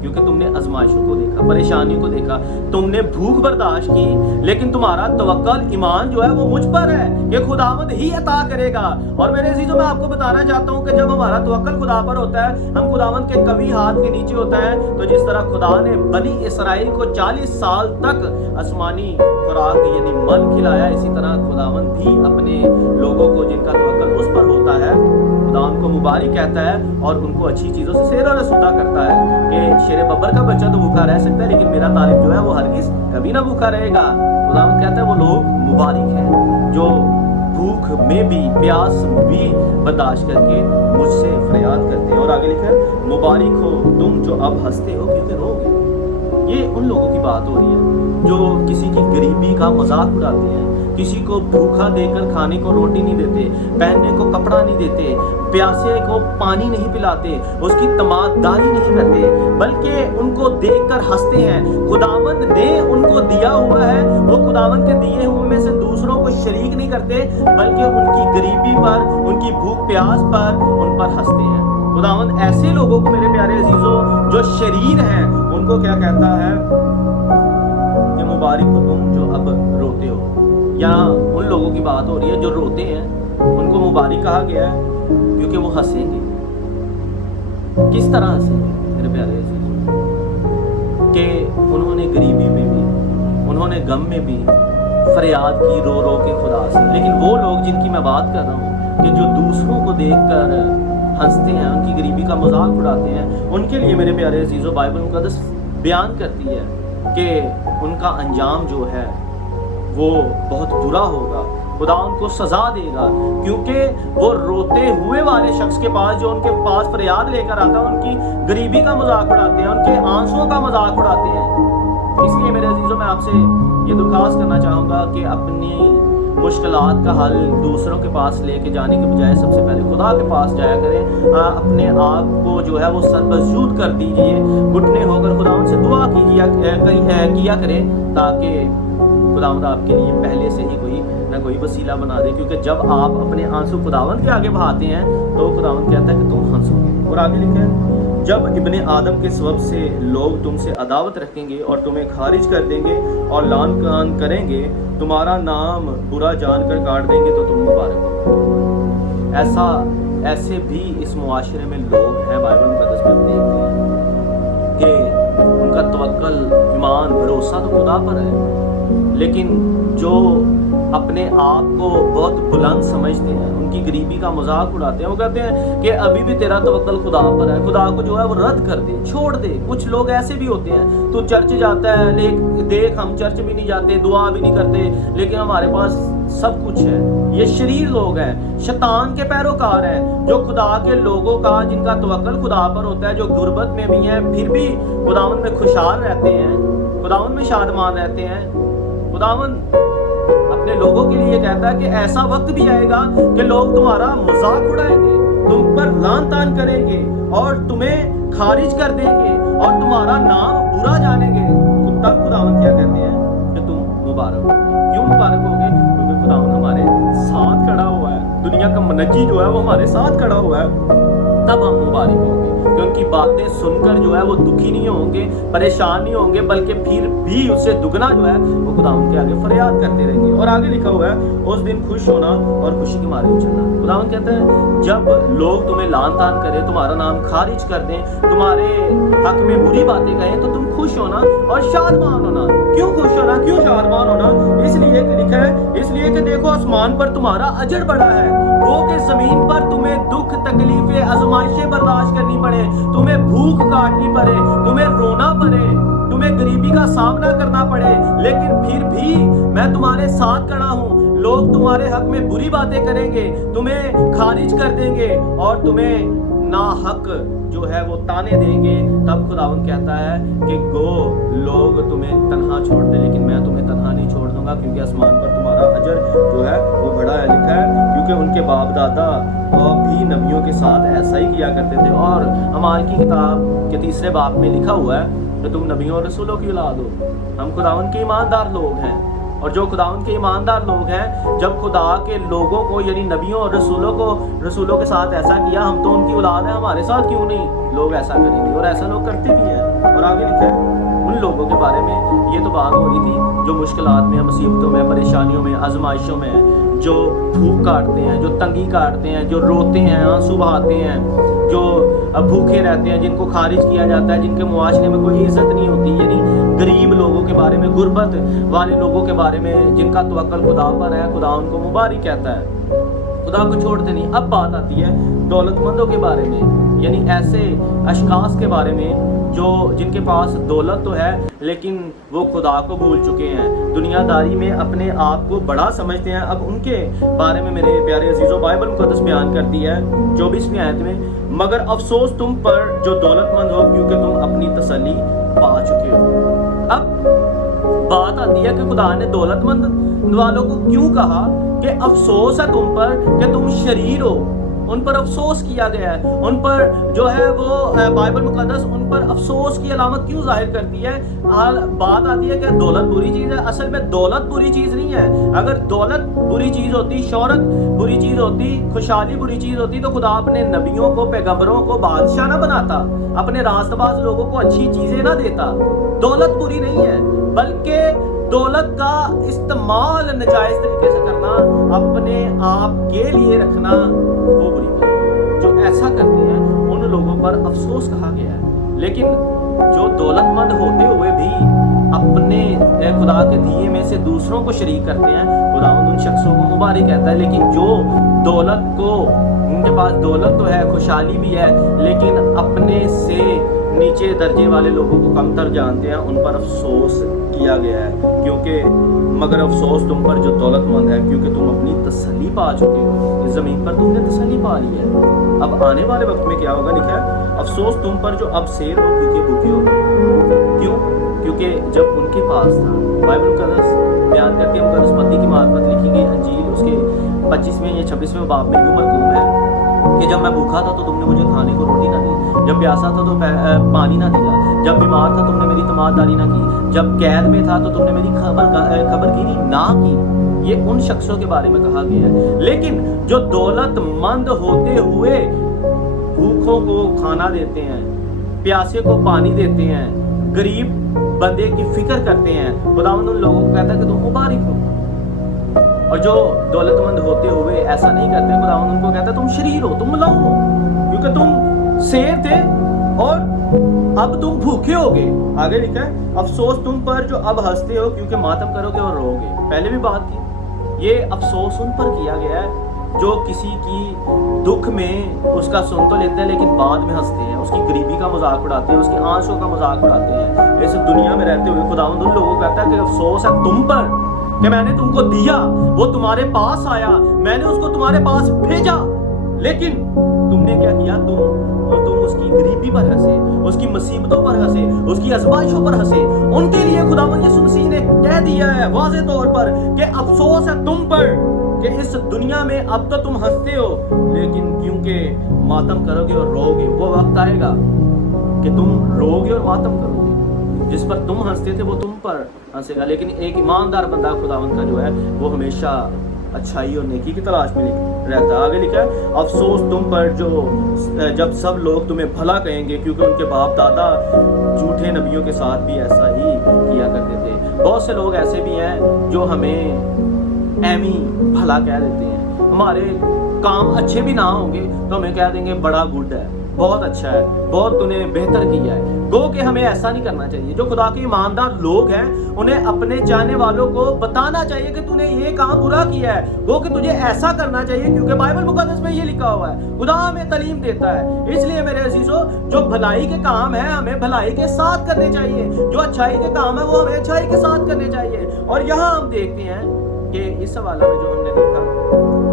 کیونکہ تم نے آزمائشوں کو دیکھا، پریشانیوں کو دیکھا، تم نے بھوک برداشت کی، لیکن تمہارا توکل ایمان جو ہے وہ مجھ پر ہے کہ خداوند ہی عطا کرے گا۔ اور میرے عزیزوں میں آپ کو بتانا چاہتا ہوں کہ جب ہمارا توکل خدا پر ہوتا ہے، ہم خداوند کے قوی ہاتھ کے نیچے ہوتا ہے، تو جس طرح خدا نے بنی اسرائیل کو 40 سال تک آسمانی خوراک یعنی من کھلایا، اسی طرح خداوند بھی اپنے لوگوں کو جن کا توکل اس پر ہوتا ہے خدا ان کو مبارک کہتا ہے اور ان کو اچھی چیزوں سے سیر و رسودہ کرتا ہے کہ شیر ببر کا بچہ تو بھوکا رہ سکتا ہے لیکن میرا طالب جو ہے وہ ہرگز کبھی نہ بھوکا رہے گا۔ خداوند کہتا ہے وہ لوگ مبارک ہیں جو بھوک میں بھی پیاس بھی برداشت کر کے مجھ سے فریاد کرتے ہیں۔ اور آگے لکھا ہے مبارک ہو تم جو اب ہنستے ہو کیونکہ رو گے۔ یہ ان لوگوں کی بات ہو رہی ہے جو کسی کی غریبی کا مذاق اڑاتے ہیں، کسی کو بھوکا دے کر کھانے کو روٹی نہیں دیتے، پہننے کو کپڑا نہیں دیتے، پیاسے کو پانی نہیں پلاتے، اس کی تماداری نہیں کرتے، بلکہ ان کو دیکھ کر ہنستے ہیں۔ خداوند نے ان کو دیا ہوا ہے، وہ خداوند کے دیے ہوئے میں سے دوسروں کو شریک نہیں کرتے، بلکہ ان کی غریبی پر، ان کی بھوک پیاس پر ان پر ہنستے ہیں۔ خداوند ایسے لوگوں کو میرے پیارے عزیزوں جو شریر ہیں ان کو کیا کہتا ہے کہ مبارک ہو تم جو اب روتے ہو۔ یہاں ان لوگوں کی بات ہو رہی ہے جو روتے ہیں، ان کو مبارک کہا گیا ہے کیونکہ وہ ہنسیں گے۔ کس طرح ہنسیں گے میرے پیارے عزیزوں؟ کہ انہوں نے غریبی میں بھی، انہوں نے غم میں بھی فریاد کی رو رو کے خدا سے۔ لیکن وہ لوگ جن کی میں بات کر رہا ہوں کہ جو دوسروں کو دیکھ کر ہنستے ہیں، ان کی غریبی کا مذاق اڑاتے ہیں، ان کے لیے میرے پیارے عزیزوں بائبل مقدس بیان کرتی ہے کہ ان کا انجام جو ہے وہ بہت برا ہوگا، خدا ان کو سزا دے گا، کیونکہ وہ روتے ہوئے والے شخص کے پاس جو ان کے پاس فریاد لے کر آتا ہے ان کی غریبی کا مذاق اڑاتے ہیں، ان کے آنسوؤں کا مذاق اڑاتے ہیں۔ اس لیے میرے عزیزوں میں آپ سے یہ درخواست کرنا چاہوں گا کہ اپنی مشکلات کا حل دوسروں کے پاس لے کے جانے کے بجائے سب سے پہلے خدا کے پاس جایا کریں، اپنے آپ کو جو ہے وہ سربزود کر دیجئے، گھٹنے ہو کر خدا ان سے دعا کیا کریں تاکہ خداوند آپ کے لیے پہلے سے ہی کوئی نہ کوئی وسیلہ بنا دے، کیونکہ جب آپ اپنے آنسو خداوند کے آگے بہاتے ہیں تو خداوند کہتا ہے کہ تم ہنسو گے۔ اور آگے لکھا ہے جب ابن آدم کے سبب سے لوگ تم سے عداوت رکھیں گے اور تمہیں خارج کر دیں گے اور لعن کان کریں گے، تمہارا نام برا جان کر کاٹ دیں گے تو تم مبارک ہو۔ ایسے بھی اس معاشرے میں لوگ ہیں، بائبل مقدس میں دیکھتے ہیں کہ ان کا توکل، ایمان، بھروسہ تو خدا پر ہے، لیکن جو اپنے آپ کو بہت بلند سمجھتے ہیں، ان کی غریبی کا مذاق اڑاتے ہیں، وہ کہتے ہیں کہ ابھی بھی تیرا توکل خدا پر ہے، خدا کو جو ہے وہ رد کر دے، چھوڑ دے۔ کچھ لوگ ایسے بھی ہوتے ہیں، تو چرچ جاتا ہے، دیکھ ہم چرچ بھی نہیں جاتے، دعا بھی نہیں کرتے، لیکن ہمارے پاس سب کچھ ہے۔ یہ شریر لوگ ہیں، شیطان کے پیروکار ہیں، جو خدا کے لوگوں کا، جن کا توکل خدا پر ہوتا ہے، جو غربت میں بھی ہیں پھر بھی خداوند میں خوشحال رہتے ہیں، خداوند میں شادمان رہتے ہیں۔ خداوند اپنے لوگوں کے لیے کہتا ہے کہ ایسا وقت بھی آئے گا کہ لوگ تمہارا مذاق اڑائیں گے، تم پر لعن طعن کریں گے اور تمہیں خارج کر دیں گے اور تمہارا نام برا جانیں گے، تو تب خداوند کیا کہتے ہیں کہ تم مبارک ہو۔ کیوں مبارک ہوگے؟ کیونکہ خداوند ہمارے ساتھ کھڑا ہوا ہے، دنیا کا منجی جو ہے وہ ہمارے ساتھ کھڑا ہوا ہے، تب ہم مبارک ہوں گے کہ ان کی باتیں سن کر جو ہے وہ دکھی نہیں ہوں گے، پریشان نہیں ہوں گے، بلکہ پھر بھی اس سے دگنا جو ہے وہ خداوند کے آگے فریاد کرتے رہیں گے۔ اور آگے لکھا ہوا ہے اس دن خوش ہونا اور خوشی کے مارے اچھلنا۔ خداوند کہتا ہے جب لوگ تمہیں لعن طعن کریں، تمہارا نام خارج کر دیں، تمہارے حق میں بری باتیں کہیں، تو تم خوش ہونا اور شادمان ہونا۔ کیوں خوش ہونا، کیوں شادمان ہونا؟ اس لیے کہ لکھا ہے اس لیے کہ دیکھو آسمان پر تمہارا اجر بڑا ہے، وہ کہ زمین پر تمہیں دکھ، تکلیفیں، آزمائشیں برداشت کرنی پڑے، تمہیں بھوک کاٹنی پڑے، تمہیں رونا پڑے، تمہیں غریبی کا سامنا کرنا پڑے، لیکن پھر بھی میں تمہارے ساتھ کھڑا ہوں۔ لوگ تمہارے حق میں بری باتیں کریں گے، تمہیں خارج کر دیں گے اور تمہیں ناحق جو ہے وہ تانے دیں گے، تب خداوند کہتا ہے کہ گو لوگ تمہیں تنہا چھوڑ دیں، لیکن میں تمہیں تنہا نہیں چھوڑ دوں گا، کیونکہ آسمان پر تمہارا اجر جو ہے وہ بڑا ہے۔ لکھا ہے کیونکہ ان کے باپ دادا بھی نبیوں کے ساتھ ایسا ہی کیا کرتے تھے، اور اعمال کی کتاب کے 3 باب میں لکھا ہوا ہے کہ تم نبیوں اور رسولوں کی اولاد ہو، ہم خداوند کے ایماندار لوگ ہیں، اور جو خداوند کے ایماندار لوگ ہیں، جب خدا کے لوگوں کو یعنی نبیوں اور رسولوں کے ساتھ ایسا کیا، ہم تو ان کی اولاد ہیں، ہمارے ساتھ کیوں نہیں لوگ ایسا کریں گے؟ اور ایسا لوگ کرتے بھی ہیں۔ اور آگے لکھا ہے ان لوگوں کے بارے میں، یہ تو بات ہو رہی تھی جو مشکلات میں، مصیبتوں میں، پریشانیوں میں، آزمائشوں میں، جو بھوک کاٹتے ہیں، جو تنگی کاٹتے ہیں، جو روتے ہیں، آنسو بہاتے ہیں، جو بھوکے رہتے ہیں، جن کو خارج کیا جاتا ہے، جن کے معاشرے میں کوئی عزت نہیں ہوتی، یعنی غریب لوگوں کے بارے میں، غربت والے لوگوں کے بارے میں، جن کا توکل خدا پر ہے، خدا ان کو مبارک کہتا ہے، خدا کو چھوڑتے نہیں۔ اب بات آتی ہے دولت مندوں کے بارے میں، یعنی ایسے اشخاص کے بارے میں جو جن کے پاس دولت تو ہے لیکن وہ خدا کو بھول چکے ہیں، دنیا داری میں اپنے آپ کو بڑا سمجھتے ہیں۔ اب ان کے بارے میں میرے پیارے عزیزوں بائبل مقدس بیان کرتی ہے 24ویں آیت میں، مگر افسوس تم پر جو دولت مند ہو، کیونکہ تم اپنی تسلی پا چکے ہو۔ اب بات آتی ہے کہ خدا نے دولت مند والوں کو کیوں کہا کہ افسوس ہے تم پر کہ تم شریر ہو؟ ان پر افسوس کیا گیا ہے، ان پر جو ہے وہ بائبل مقدس ان پر افسوس کی علامت کیوں ظاہر کرتی ہے؟ بات آتی ہے کہ دولت بری چیز ہے۔ اصل میں دولت بری چیز نہیں ہے۔ اگر دولت بری چیز ہوتی، شہرت بری چیز ہوتی، خوشحالی بری چیز ہوتی تو خدا اپنے نبیوں کو، پیغمبروں کو بادشاہ نہ بناتا، اپنے راست باز لوگوں کو اچھی چیزیں نہ دیتا۔ دولت بری نہیں ہے، بلکہ دولت کا استعمال ناجائز طریقے سے کرنا، اپنے آپ کے لیے رکھنا، وہ بری بات ہے۔ جو ایسا کرتے ہیں ان لوگوں پر افسوس کہا گیا ہے۔ لیکن جو دولت مند ہوتے ہوئے بھی اپنے خدا کے دیے میں سے دوسروں کو شریک کرتے ہیں، خدا ان شخصوں کو مبارک کہتا ہے۔ لیکن جو دولت کو، ان کے پاس دولت تو ہے، خوشحالی بھی ہے، لیکن اپنے سے نیچے درجے والے لوگوں کو کمتر جانتے ہیں، ان پر افسوس کیا گیا ہے۔ کیونکہ مگر افسوس تم پر جو دولت مند ہے، کیونکہ تم اپنی تسلی پا چکے ہو، اس زمین پر تم نے تسلی پا لی ہے۔ اب آنے والے وقت میں کیا ہوگا؟ لکھا ہے افسوس تم پر جو اب سیر ہو، کیونکہ بھوکے ہو۔ کیوں؟ کیونکہ جب ان کے پاس تھا، بائبل مقدس بیان کرتی ہے، مقدس متی کی معرفت لکھی گئی انجیل اس کے 25ویں یا 26ویں باب میں یوں مرقوم ہے کہ جب میں بھوکا تھا تو تم نے مجھے کھانے کو روٹی نہ دی، جب پیاسا تھا تو پانی نہ دیا، جب بیمار تھا تم نے میری تماداری نہ کی، جب قید میں تھا تو تم نے میری خبرگیری نہ کی۔ یہ ان شخصوں کے بارے میں کہا گیا ہے۔ لیکن جو دولت مند ہوتے ہوئے بھوکوں کو کھانا دیتے ہیں، پیاسے کو پانی دیتے ہیں، غریب بندے کی فکر کرتے ہیں، خداوند ان لوگوں کو کہتا ہے کہ تم مبارک ہو۔ اور جو دولت مند ہوتے ہوئے ایسا نہیں کرتے، خداوند ان کو کہتا ہے تم شریر ہو، تم ملعون ہو، کیونکہ تم سیر تھے اور اب تم بھوکے ہوگے۔ آگے لکھا ہے افسوس تم پر جو اب ہنستے ہو، کیونکہ ماتم کرو گے اور رو گے۔ پہلے بھی بات کی، یہ افسوس ان پر کیا گیا ہے جو کسی کی دکھ میں اس کا سن تو لیتے ہیں لیکن بعد میں ہنستے ہیں، اس کی غریبی کا مذاق اڑاتے ہیں، اس کے آنسوں کا مذاق اڑاتے ہیں۔ اس دنیا میں رہتے ہوئے خداوند ان لوگوں کو کہتا ہے کہ افسوس ہے تم پر کہ میں نے تم کو دیا، وہ تمہارے پاس آیا، میں نے اس کو تمہارے پاس بھیجا، لیکن تم نے کیا کیا؟ تم اس کی غریبی پر ہنسے، اس کی مصیبتوں پر ہنسے، اس کی آزمائشوں پر ہنسے۔ ان کے لیے خداوند یسوع مسیح نے کہہ دیا ہے واضح طور پر کہ افسوس ہے تم پر کہ اس دنیا میں اب تو تم ہنستے ہو، لیکن کیونکہ ماتم کرو گے اور رو گے، وہ وقت آئے گا کہ تم رو گے اور ماتم کرو گے۔ جس پر تم ہنستے تھے وہ تم پر ہنسے گا، لیکن ایک ایماندار بندہ خداوند کا جو ہے وہ ہمیشہ اچھائی اور نیکی کی تلاش میں رہتا ہے۔ آگے لکھا ہے افسوس تم پر جو جب سب لوگ تمہیں بھلا کہیں گے، کیونکہ ان کے باپ دادا جھوٹے نبیوں کے ساتھ بھی ایسا ہی کیا کرتے تھے۔ بہت سے لوگ ایسے بھی ہیں جو ہمیں ایمی بھلا کہہ دیتے ہیں، ہمارے کام اچھے بھی نہ ہوں گے تو ہمیں کہہ دیں گے بڑا گڈ ہے، بہت اچھا ہے، بہت تو نے بہتر کیا ہے۔ گو کہ ہمیں ایسا نہیں کرنا چاہیے۔ جو خدا کے ایماندار لوگ ہیں انہیں اپنے چاہنے والوں کو بتانا چاہیے کہ تو نے یہ کام برا کیا ہے، گو کہ تجھے ایسا کرنا چاہیے، کیونکہ بائبل مقدس میں یہ لکھا ہوا ہے، خدا ہمیں تعلیم دیتا ہے۔ اس لیے میرے عزیزو جو بھلائی کے کام ہیں ہمیں بھلائی کے ساتھ کرنے چاہیے، جو اچھائی کے کام ہے وہ ہمیں اچھائی کے ساتھ کرنے چاہیے۔ اور یہاں ہم دیکھتے ہیں کہ اس حوالے میں جو ہم نے دیکھا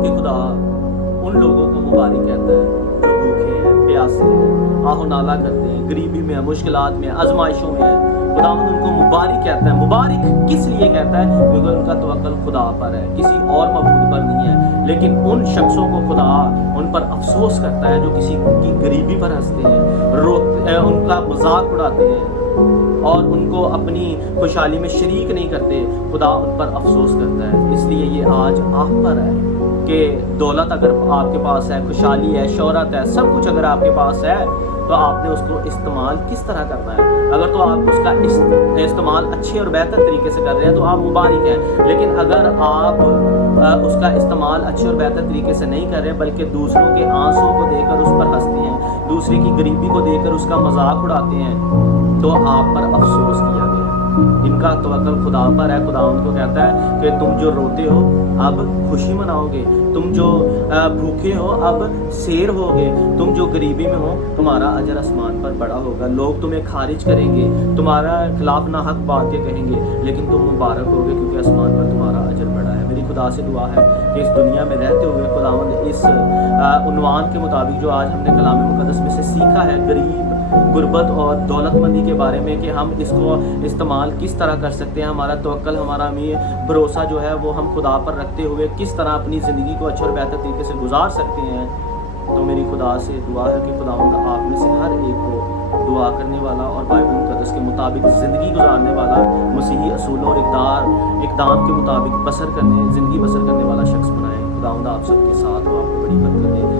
کہ خدا ان لوگوں کو مبارک کہتا ہے جو بھوکے ہیں، پیاسے ہیں، آہ و نالہ کرتے ہیں، غریبی میں، مشکلات میں، آزمائشوں میں ہیں، خداوند ان کو مبارک کہتا ہے۔ مبارک کس لیے کہتا ہے؟ کیونکہ ان کا توکل خدا پر ہے، کسی اور معبود پر نہیں ہے۔ لیکن ان شخصوں کو خدا ان پر افسوس کرتا ہے جو کسی کی غریبی پر ہنستے ہیں، روتے ہیں، ان کا مذاق اڑاتے ہیں، اور ان کو اپنی خوشحالی میں شریک نہیں کرتے، خدا ان پر افسوس کرتا ہے۔ اس لیے یہ آج آپ پر ہے کہ دولت اگر آپ کے پاس ہے، خوشحالی ہے، شہرت ہے، سب کچھ اگر آپ کے پاس ہے تو آپ نے اس کو استعمال کس طرح کرنا ہے۔ اگر تو آپ اس کا استعمال اچھے اور بہتر طریقے سے کر رہے ہیں تو آپ مبارک ہیں، لیکن اگر آپ اس کا استعمال اچھے اور بہتر طریقے سے نہیں کر رہے بلکہ دوسروں کے آنسوں کو دیکھ کر اس پر ہنستے ہیں، دوسرے کی غریبی کو دیکھ کر اس کا مذاق اڑاتے ہیں، تو آپ پر افسوس کیا گیا ہے۔ ان کا توکل خدا پر ہے۔ خدا ان کو کہتا ہے کہ تم جو روتے ہو اب خوشی مناؤ گے، تم جو بھوکے ہو اب سیر ہوگے، تم جو غریبی میں ہو تمہارا اجر آسمان پر بڑا ہوگا، لوگ تمہیں خارج کریں گے، تمہارا خلاف ناحق باتیں کہیں گے، لیکن تم مبارک ہوگے کیونکہ آسمان پر تمہارا اجر بڑا ہے۔ میری خدا سے دعا ہے کہ اس دنیا میں رہتے ہوئے خداوند اس عنوان کے مطابق جو آج ہم نے کلام مقدس میں سے سیکھا ہے، غریب، غربت اور دولت مندی کے بارے میں، کہ ہم اس کو استعمال کس طرح کر سکتے ہیں، ہمارا توکل، ہمارا بھروسہ جو ہے وہ ہم خدا پر رکھتے ہوئے کس طرح اپنی زندگی کو اچھے اور بہتر طریقے سے گزار سکتے ہیں۔ تو میری خدا سے دعا ہے کہ خداوند آپ میں سے ہر ایک کو دعا کرنے والا اور بائبل مقدس کے مطابق زندگی گزارنے والا، مسیحی اصولوں اور اقدام کے مطابق زندگی بسر کرنے والا شخص بنائے۔ خداوند آپ سب کے ساتھ ہو، آپ کو بڑی برکت دے۔